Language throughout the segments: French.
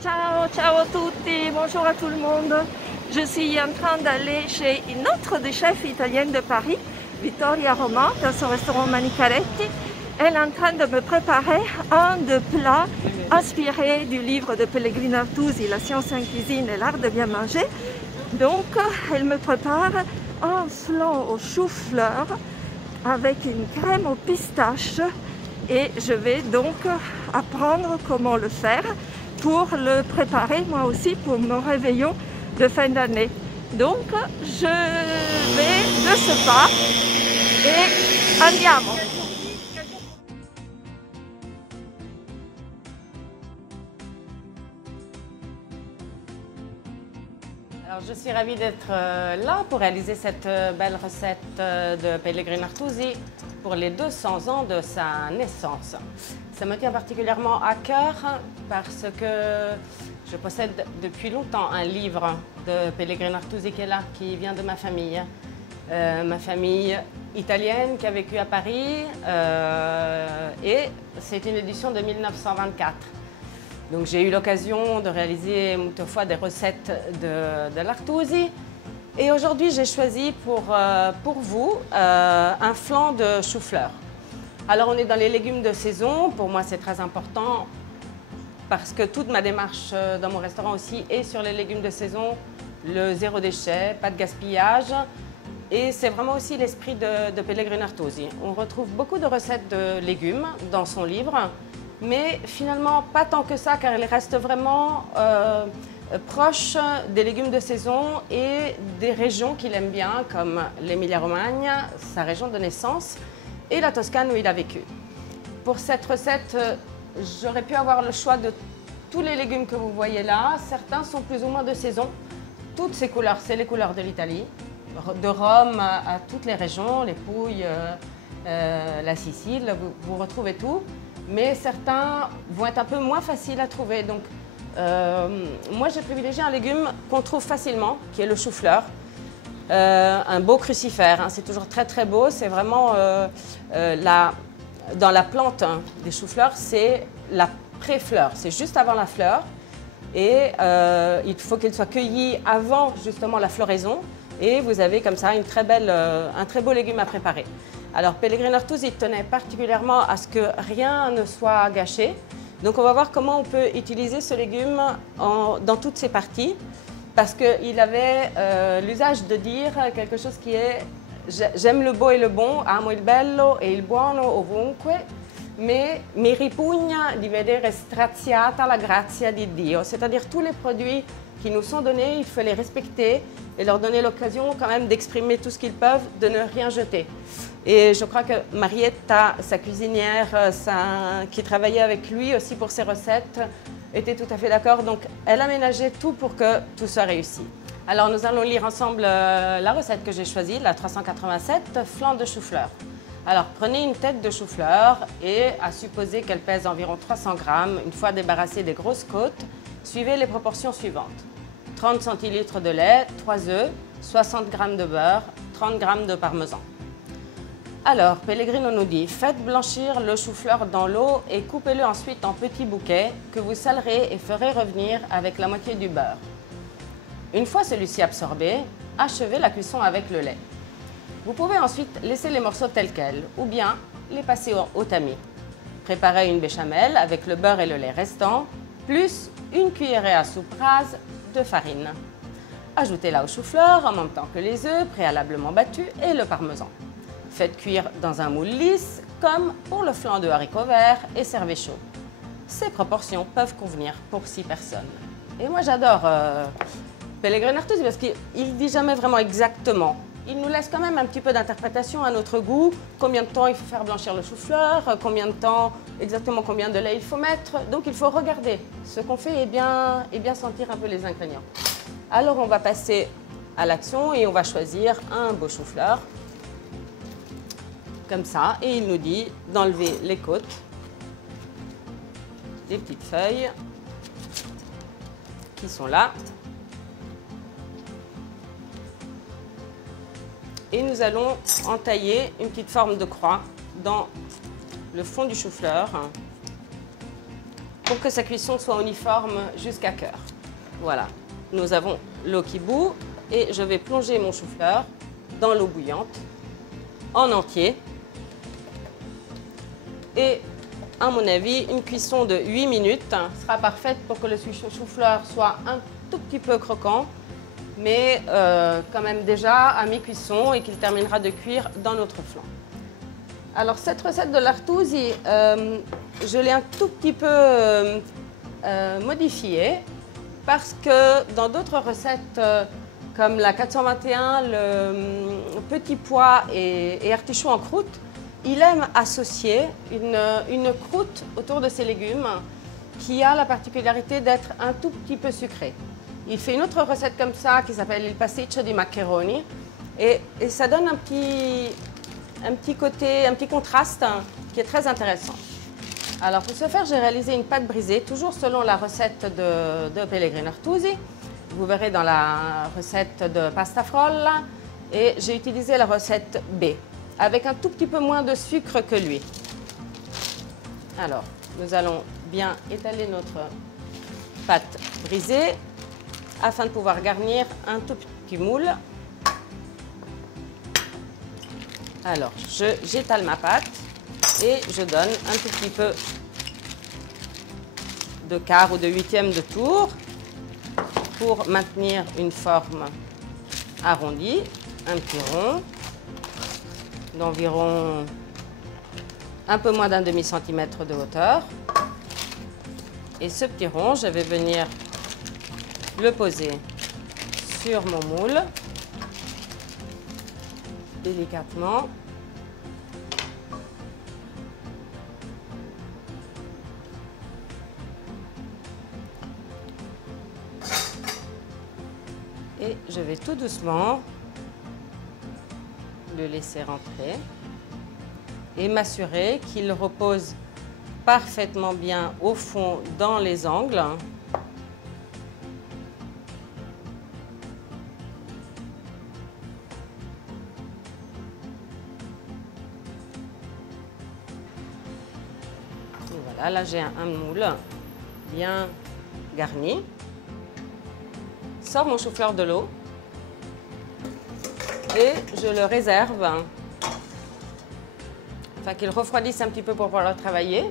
Ciao, ciao a tutti, bonjour à tout le monde. Je suis en train d'aller chez une autre des chefs italiennes de Paris, Vittoria Roma, dans son restaurant Manicaretti. Elle est en train de me préparer un de plats inspiré du livre de Pellegrino Artusi, La science en cuisine et l'art de bien manger. Donc, elle me prépare un flan au chou-fleur avec une crème aux pistaches et je vais donc apprendre comment le faire pour le préparer moi aussi pour mon réveillon de fin d'année. Donc je vais de ce pas et andiamo! Alors, je suis ravie d'être là pour réaliser cette belle recette de Pellegrino Artusi pour les 200 ans de sa naissance. Ça me tient particulièrement à cœur parce que je possède depuis longtemps un livre de Pellegrino Artusi qui est là, qui vient de ma famille italienne qui a vécu à Paris et c'est une édition de 1924. Donc j'ai eu l'occasion de réaliser moult fois des recettes de l'Artusi. Et aujourd'hui, j'ai choisi pour vous un flan de chou-fleur. Alors on est dans les légumes de saison. Pour moi, c'est très important parce que toute ma démarche dans mon restaurant aussi est sur les légumes de saison, le zéro déchet, pas de gaspillage. Et c'est vraiment aussi l'esprit de Pellegrino Artusi. On retrouve beaucoup de recettes de légumes dans son livre. Mais finalement, pas tant que ça, car il reste vraiment proche des légumes de saison et des régions qu'il aime bien, comme l'Emilia-Romagna, sa région de naissance, et la Toscane où il a vécu. Pour cette recette, j'aurais pu avoir le choix de tous les légumes que vous voyez là. Certains sont plus ou moins de saison. Toutes ces couleurs, c'est les couleurs de l'Italie, de Rome à toutes les régions, les Pouilles, la Sicile, vous retrouvez tout. Mais certains vont être un peu moins faciles à trouver. Donc, moi, j'ai privilégié un légume qu'on trouve facilement, qui est le chou-fleur. Un beau crucifère, hein, c'est toujours très très beau. C'est vraiment, dans la plante des choux-fleurs, c'est la pré-fleur. C'est juste avant la fleur. Et il faut qu'elle soit cueillie avant justement la floraison. Et vous avez comme ça un très beau légume à préparer. Alors Pellegrino Artusi tenait particulièrement à ce que rien ne soit gâché. Donc on va voir comment on peut utiliser ce légume dans toutes ses parties. Parce qu'il avait l'usage de dire quelque chose qui est « j'aime le beau et le bon, amo il bello e il buono ovunque, mais mi ripugna di vedere straziata la grazia di Dio ». C'est-à-dire tous les produits qui nous sont donnés, il faut les respecter et leur donner l'occasion quand même d'exprimer tout ce qu'ils peuvent, de ne rien jeter. Et je crois que Marietta, sa cuisinière, qui travaillait avec lui aussi pour ses recettes, était tout à fait d'accord. Donc elle a ménagé tout pour que tout soit réussi. Alors nous allons lire ensemble la recette que j'ai choisie, la 387, flan de chou-fleur. Alors prenez une tête de chou-fleur et à supposer qu'elle pèse environ 300 grammes, une fois débarrassée des grosses côtes, suivez les proportions suivantes. 30 centilitres de lait, 3 œufs, 60 g de beurre, 30 g de parmesan. Alors, Pellegrino nous dit, faites blanchir le chou-fleur dans l'eau et coupez-le ensuite en petits bouquets que vous salerez et ferez revenir avec la moitié du beurre. Une fois celui-ci absorbé, achevez la cuisson avec le lait. Vous pouvez ensuite laisser les morceaux tels quels ou bien les passer au tamis. Préparez une béchamel avec le beurre et le lait restant, plus une cuillerée à soupe rase de farine. Ajoutez-la au chou-fleur en même temps que les œufs préalablement battus et le parmesan. Faites cuire dans un moule lisse, comme pour le flan de haricots verts, et servez chaud. Ces proportions peuvent convenir pour 6 personnes. Et moi j'adore Pellegrino Artusi parce qu'il ne dit jamais vraiment exactement. Il nous laisse quand même un petit peu d'interprétation à notre goût. Combien de temps il faut faire blanchir le chou-fleur, combien de temps, exactement combien de lait il faut mettre. Donc il faut regarder ce qu'on fait et bien sentir un peu les ingrédients. Alors on va passer à l'action et on va choisir un beau chou-fleur. Comme ça, et il nous dit d'enlever les côtes, les petites feuilles qui sont là. Et nous allons entailler une petite forme de croix dans le fond du chou-fleur. pour que sa cuisson soit uniforme jusqu'à cœur. Voilà, nous avons l'eau qui bout et je vais plonger mon chou-fleur dans l'eau bouillante en entier. Et à mon avis, une cuisson de 8 minutes sera parfaite pour que le chou-fleur soit un tout petit peu croquant, mais quand même déjà à mi-cuisson et qu'il terminera de cuire dans notre flan. Alors cette recette de l'artusi, je l'ai un tout petit peu modifiée parce que dans d'autres recettes comme la 421, le petit pois et artichaut en croûte, il aime associer une croûte autour de ses légumes qui a la particularité d'être un tout petit peu sucrée. Il fait une autre recette comme ça qui s'appelle il pasticcio di maccheroni et ça donne un petit côté, un petit contraste qui est très intéressant. Alors pour ce faire, j'ai réalisé une pâte brisée, toujours selon la recette de Pellegrino Artusi. Vous verrez dans la recette de pasta frolla et j'ai utilisé la recette B avec un tout petit peu moins de sucre que lui. Alors, nous allons bien étaler notre pâte brisée afin de pouvoir garnir un tout petit moule. Alors, j'étale ma pâte et je donne un tout petit peu de quart ou de huitième de tour pour maintenir une forme arrondie, un petit rond d'environ un peu moins d'un demi-centimètre de hauteur. Et ce petit rond, je vais venir le poser sur mon moule, délicatement. Et je vais tout doucement le laisser rentrer et m'assurer qu'il repose parfaitement bien au fond dans les angles. Et voilà, là j'ai un moule bien garni. Je sors mon chou-fleur de l'eau et je le réserve afin qu'il refroidisse un petit peu pour pouvoir le travailler.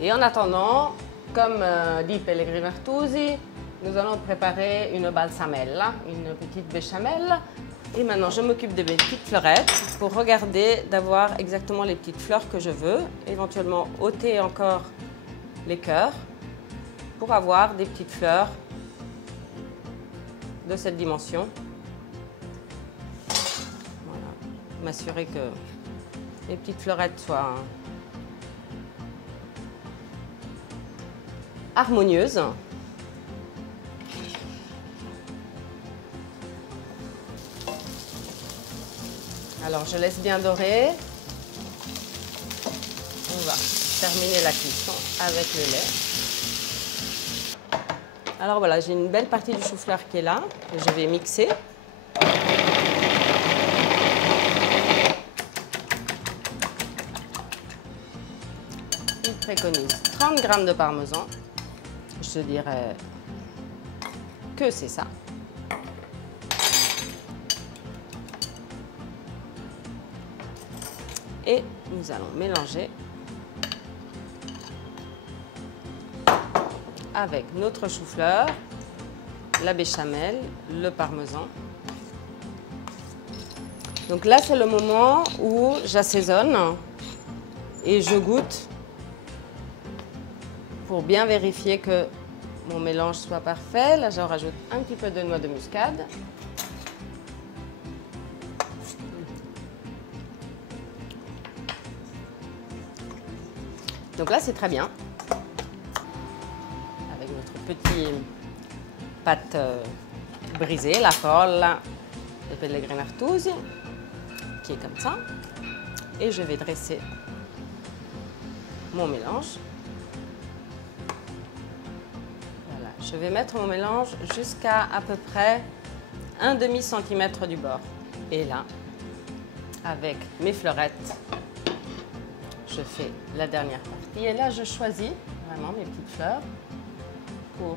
Et en attendant, comme dit Pellegrino Artusi, nous allons préparer une balsamella, une petite béchamel. Et maintenant, je m'occupe de mes petites fleurettes pour regarder d'avoir exactement les petites fleurs que je veux, éventuellement ôter encore les cœurs pour avoir des petites fleurs de cette dimension. Voilà. M'assurer que les petites fleurettes soient harmonieuses. Alors je laisse bien dorer. On va terminer la cuisson avec le lait. Alors voilà, j'ai une belle partie du chou-fleur qui est là, que je vais mixer. Il préconise 30 g de parmesan. Je dirais que c'est ça. Et nous allons mélanger avec notre chou-fleur, la béchamel, le parmesan. Donc là, c'est le moment où j'assaisonne et je goûte pour bien vérifier que mon mélange soit parfait. Là, je rajoute un petit peu de noix de muscade. Donc là, c'est très bien. Avec notre petite pâte brisée, la frolla de Pellegrino Artusi, qui est comme ça. Et je vais dresser mon mélange. Voilà. Je vais mettre mon mélange jusqu'à peu près un demi-centimètre du bord. Et là, avec mes fleurettes, je fais la dernière partie. Et là, je choisis vraiment mes petites fleurs pour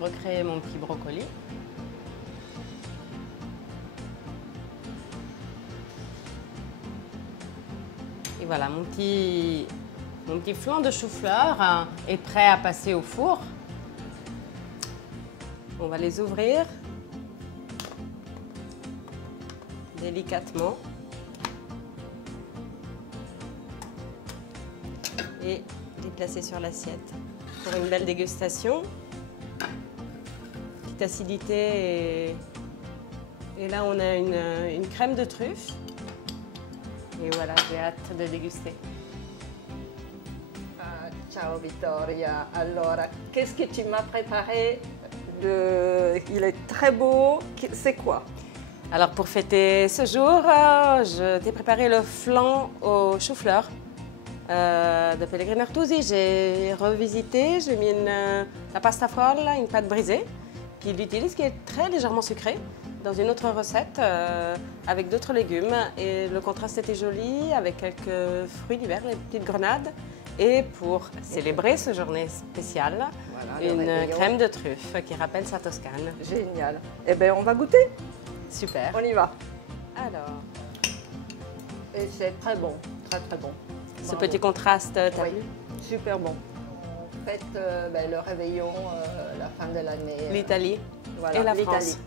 recréer mon petit brocoli. Et voilà, mon petit flan de chou-fleur est prêt à passer au four. On va les ouvrir délicatement et les placer sur l'assiette pour une belle dégustation. Petite acidité et là on a une crème de truffe. Et voilà, j'ai hâte de déguster. Ciao Vittoria, allora, qu'est-ce que tu m'as préparé? Il est très beau, c'est quoi? Alors pour fêter ce jour, je t'ai préparé le flan au chou-fleur de Pellegrino Artusi. J'ai revisité, j'ai mis la pasta folle, une pâte brisée, qu'il utilise, qui est très légèrement sucrée, dans une autre recette avec d'autres légumes. Et le contraste était joli avec quelques fruits d'hiver, les petites grenades. Et pour célébrer ce journée spéciale, voilà, une crème de truffe qui rappelle sa Toscane. Génial. Eh bien, on va goûter. Super. On y va. Alors. Et c'est très bon, très très bon. Ce petit contraste, t'as vu? Super bon. On fête le réveillon, la fin de l'année. L'Italie voilà, et la France.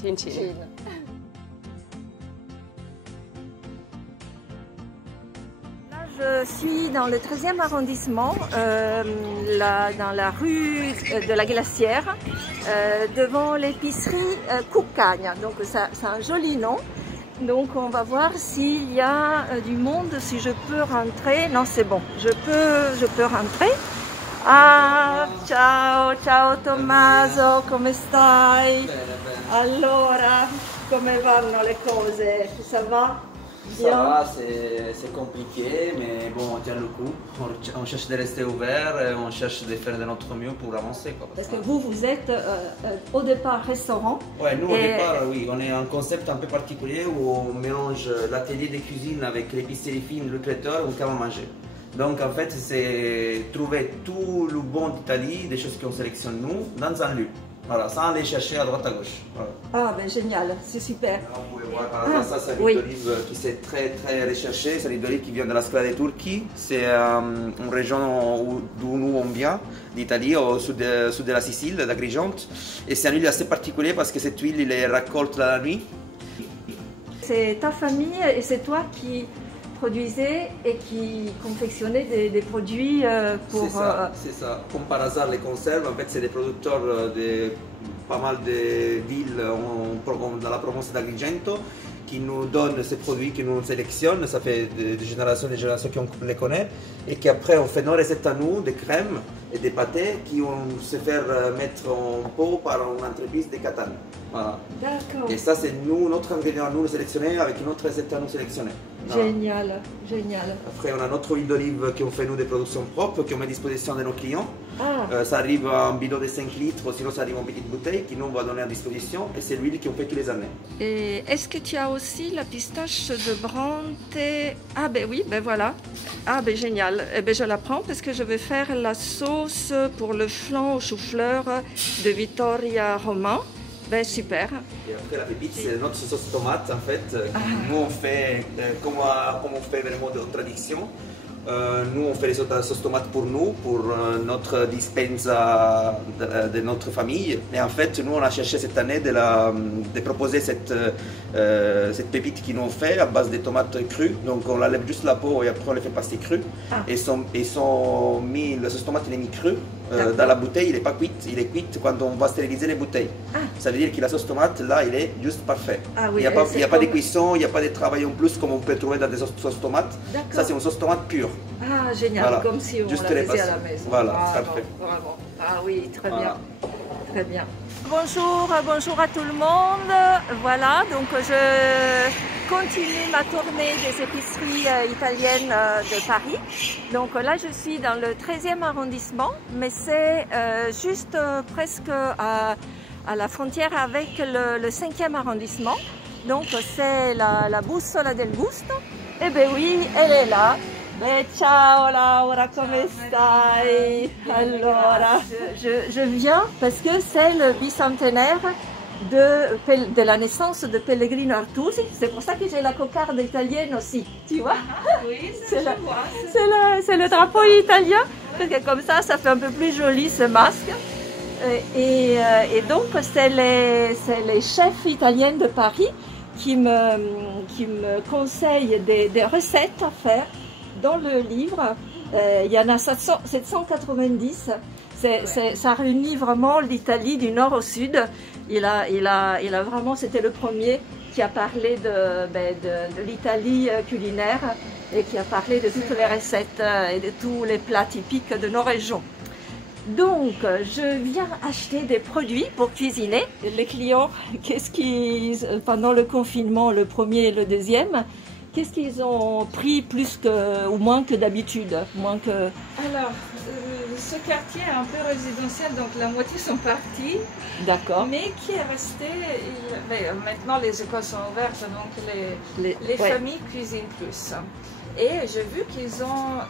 Chin chin. Chin. Je suis dans le 13e arrondissement, dans la rue de la Glacière, devant l'épicerie Cuccagna. Donc c'est un joli nom. Donc on va voir s'il y a du monde, si je peux rentrer. Non, c'est bon, je peux rentrer. Ah, ciao, ciao Tommaso, come stai? Allora, come vanno le cose? Ça va? Ça va, c'est compliqué, mais bon, on tient le coup. On cherche de rester ouvert et on cherche de faire de notre mieux pour avancer. Quoi. Parce que vous êtes au départ restaurant. Ouais, nous au départ, oui, on est un concept un peu particulier où on mélange l'atelier de cuisine avec l'épicerie fine, le traiteur, on peut manger. Donc en fait, c'est trouver tout le bon d'Italie, des choses qu'on sélectionne nous, dans un lieu. Voilà, sans aller chercher à droite à gauche. Voilà. Ah ben génial, c'est super. Là, vous pouvez voir par exemple, ça c'est un huile d'olive qui s'est très recherché, c'est l'huile d'olive qui vient de la Scala de Turquie. C'est une région d'où nous on vient, d'Italie, au sud de la Sicile, d'Agrigente. Et c'est une huile assez particulière parce que cette huile, il est récolte la nuit. C'est ta famille et c'est toi qui produisait et qui confectionnait des produits pour... C'est ça. Comme par hasard, les conserves, en fait, c'est des producteurs de pas mal de villes dans la province d'Agrigento qui nous donnent ces produits, qui nous sélectionnent. Ça fait des générations qu'on les connaît. Et qu'après, on fait nos recettes à nous, des crèmes et des pâtés qui vont se faire mettre en pot par une entreprise de Catane. Voilà. D'accord. Et ça, c'est nous, notre ingrédient à nous sélectionné avec une autre recette à nous sélectionner. Génial, génial. Après, on a notre huile d'olive qui on fait nous des productions propres, qui on met à disposition de nos clients. Ah. Ça arrive en bidon de 5 litres, sinon ça arrive en petite bouteille, qui nous on va donner à disposition. Et c'est l'huile qu'on fait tous les années. Et est-ce que tu as aussi la pistache de Bronte? Ah ben oui, ben voilà. Ah ben génial. Eh ben je la prends parce que je vais faire la sauce pour le flan au chou-fleur de Vittoria Roman. Ben super. Et après la pépite, c'est notre sauce tomate en fait. Nous on fait comme on fait vraiment de tradition. Nous on fait les sauces tomates pour nous, pour notre dispensa de notre famille. Et en fait, nous on a cherché cette année de proposer cette pépite qui nous on fait à base de tomates crues. Donc on la lève juste la peau et après on les fait passer crues. La sauce tomate il est mis cru. Dans la bouteille, il n'est pas cuit, il est cuit quand on va stériliser les bouteilles. Ah. Ça veut dire que la sauce tomate, là, il est juste parfait. Ah oui, il n'y a pas de cuisson, il n'y a pas de travail en plus comme on peut trouver dans des sauces tomates. Ça, c'est une sauce tomate pure. Ah, génial, voilà. Comme si on la faisait à la maison. Voilà, parfait. Vraiment. Ah oui, très bien. Très bien. Bonjour, bonjour à tout le monde. Voilà, donc je continue ma tournée des épiceries italiennes de Paris. Donc là, je suis dans le 13e arrondissement, mais c'est juste presque à la frontière avec le 5e arrondissement. Donc c'est la Bussola del Gusto. Eh bien oui, elle est là. Mais ciao Laura, come stai? Allora, je viens parce que c'est le bicentenaire de la naissance de Pellegrino Artusi. C'est pour ça que j'ai la cocarde italienne aussi, tu vois? Oui, c'est le drapeau italien, parce que comme ça fait un peu plus joli ce masque. Et donc c'est les chefs italiens de Paris qui me conseillent des recettes à faire dans le livre. Il y en a 790. Ça réunit vraiment l'Italie du nord au sud. Il a vraiment, c'était le premier qui a parlé de l'Italie culinaire et qui a parlé de toutes les recettes et de tous les plats typiques de nos régions. Donc, je viens acheter des produits pour cuisiner. Les clients, pendant le confinement, le premier et le deuxième, qu'est-ce qu'ils ont pris plus ou moins que d'habitude? Alors, ce quartier est un peu résidentiel, donc la moitié sont partis. D'accord. Mais qui est resté, maintenant les écoles sont ouvertes, donc les familles cuisinent plus. Et j'ai vu qu'ils ont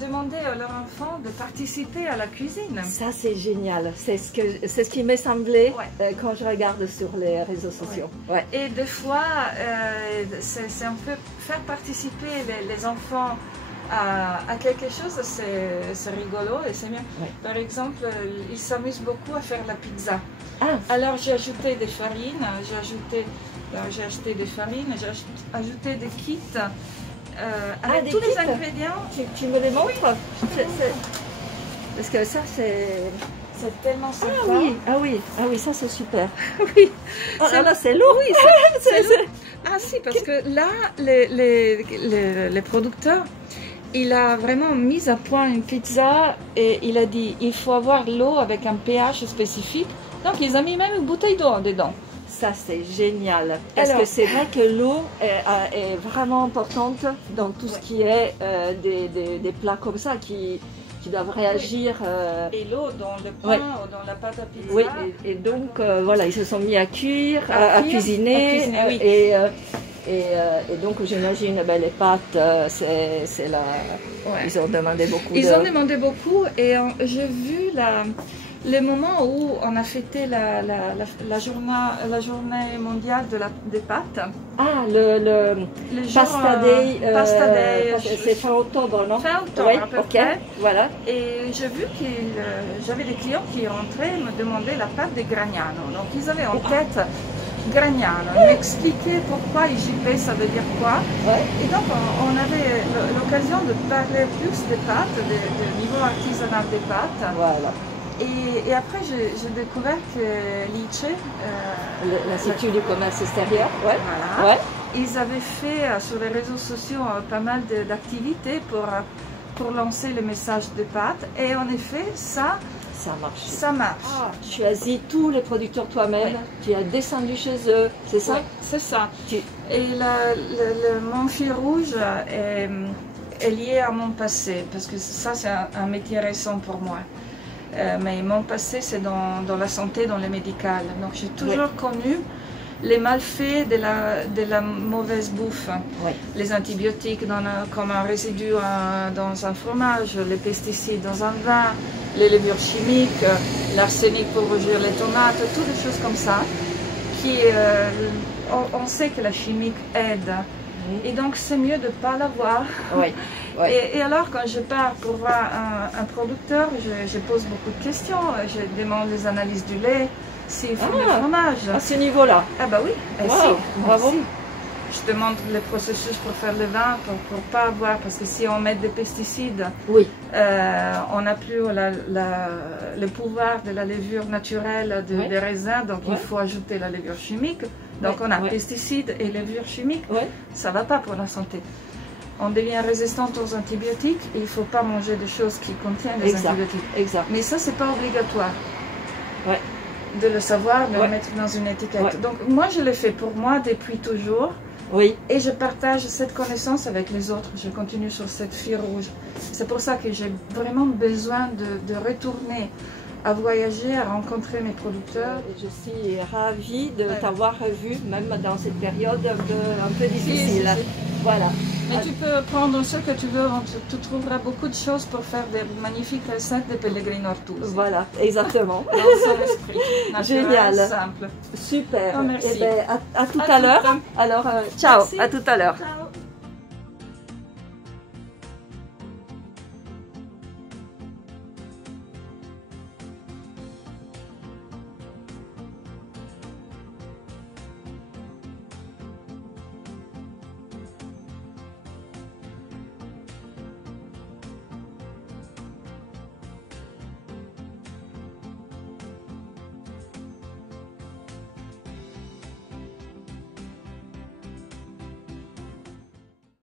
demandé à leurs enfants de participer à la cuisine. Ça c'est génial, c'est ce qui m'est semblé quand je regarde sur les réseaux sociaux. Ouais. Et des fois, c'est un peu faire participer les enfants à quelque chose, c'est rigolo et c'est bien. Ouais. Par exemple, ils s'amusent beaucoup à faire la pizza. Ah. Alors j'ai ajouté des farines, j'ai acheté des farines, j'ai ajouté des kits avec tous les ingrédients. Tu me les montres? Oui. Parce que ça c'est tellement sympa. Ah oui, ça c'est super. Oui. Là c'est lourd. Oui, c'est lourd. Ah si, parce que là, les producteurs, il a vraiment mis à point une pizza et il a dit il faut avoir l'eau avec un pH spécifique. Donc ils ont mis même une bouteille d'eau dedans. Ça c'est génial, parce que c'est vrai que l'eau est vraiment importante dans tout ce qui est des plats comme ça qui doivent réagir. Et l'eau dans le pain ou dans la pâte à pizza. Oui, et donc voilà, ils se sont mis à cuire, à cuisiner. Oui. Et donc j'imagine les pâtes, c'est là. Ouais. Ils ont demandé beaucoup. Ils ont demandé beaucoup et j'ai vu le moment où on a fêté la journée mondiale des pâtes. Ah, le Pasta Day. C'est fin octobre, non? Fin octobre, à peu près. Voilà. Et j'ai vu que j'avais des clients qui rentraient et me demandaient la pâte de Gragnano. Donc ils avaient en tête Gragnano. Ils m'expliquaient pourquoi IGP, ça veut dire quoi. Ouais. Et donc on avait l'occasion de parler plus des pâtes, du niveau artisanal des pâtes. Voilà. Et après, j'ai découvert que l'ICE, l'Institut du commerce extérieur, voilà, ils avaient fait sur les réseaux sociaux pas mal d'activités pour lancer le message de pâtes. Et en effet, ça marche. Ça marche. Ah, tu as dit tous les producteurs toi-même, tu as descendu chez eux, c'est ça? C'est ça. Et mon fil rouge est lié à mon passé, parce que ça, c'est un métier récent pour moi. Mais mon passé, c'est dans la santé, dans le médical. Donc j'ai toujours connu les malfaits de la mauvaise bouffe. Les antibiotiques comme un résidu dans un fromage, les pesticides dans un vin, les levures chimiques, l'arsenic pour rougir les tomates, toutes des choses comme ça. On sait que la chimique aide. Et donc c'est mieux de ne pas l'avoir. Et alors quand je pars pour voir un producteur, je pose beaucoup de questions. Je demande les analyses du lait, s'il faut le fromage. À ce niveau-là? Ah bah oui. Wow. Bravo. Je demande le processus pour faire le vin, pour pas avoir, parce que si on met des pesticides, on n'a plus le pouvoir de la levure naturelle des raisins, donc il faut ajouter la levure chimique. Donc on a pesticides et levure chimique, ça ne va pas pour la santé. On devient résistant aux antibiotiques et il ne faut pas manger des choses qui contiennent des antibiotiques. Exact. Mais ça, c'est pas obligatoire de le savoir, de le mettre dans une étiquette. Donc moi, je le fais pour moi depuis toujours. Et je partage cette connaissance avec les autres. Je continue sur cette fil rouge. C'est pour ça que j'ai vraiment besoin de retourner à voyager, à rencontrer mes producteurs. Je suis ravie de t'avoir vu, même dans cette période un peu difficile. Si. Voilà. Mais tu peux prendre ce que tu veux, tu trouveras beaucoup de choses pour faire des magnifiques recettes de Pellegrino Artusi. Voilà, exactement. Dans son esprit, naturel, Génial. simple. Super. Oh, merci. Eh ben, à tout à l'heure. Alors, ciao, Merci. à tout à l'heure. Ciao.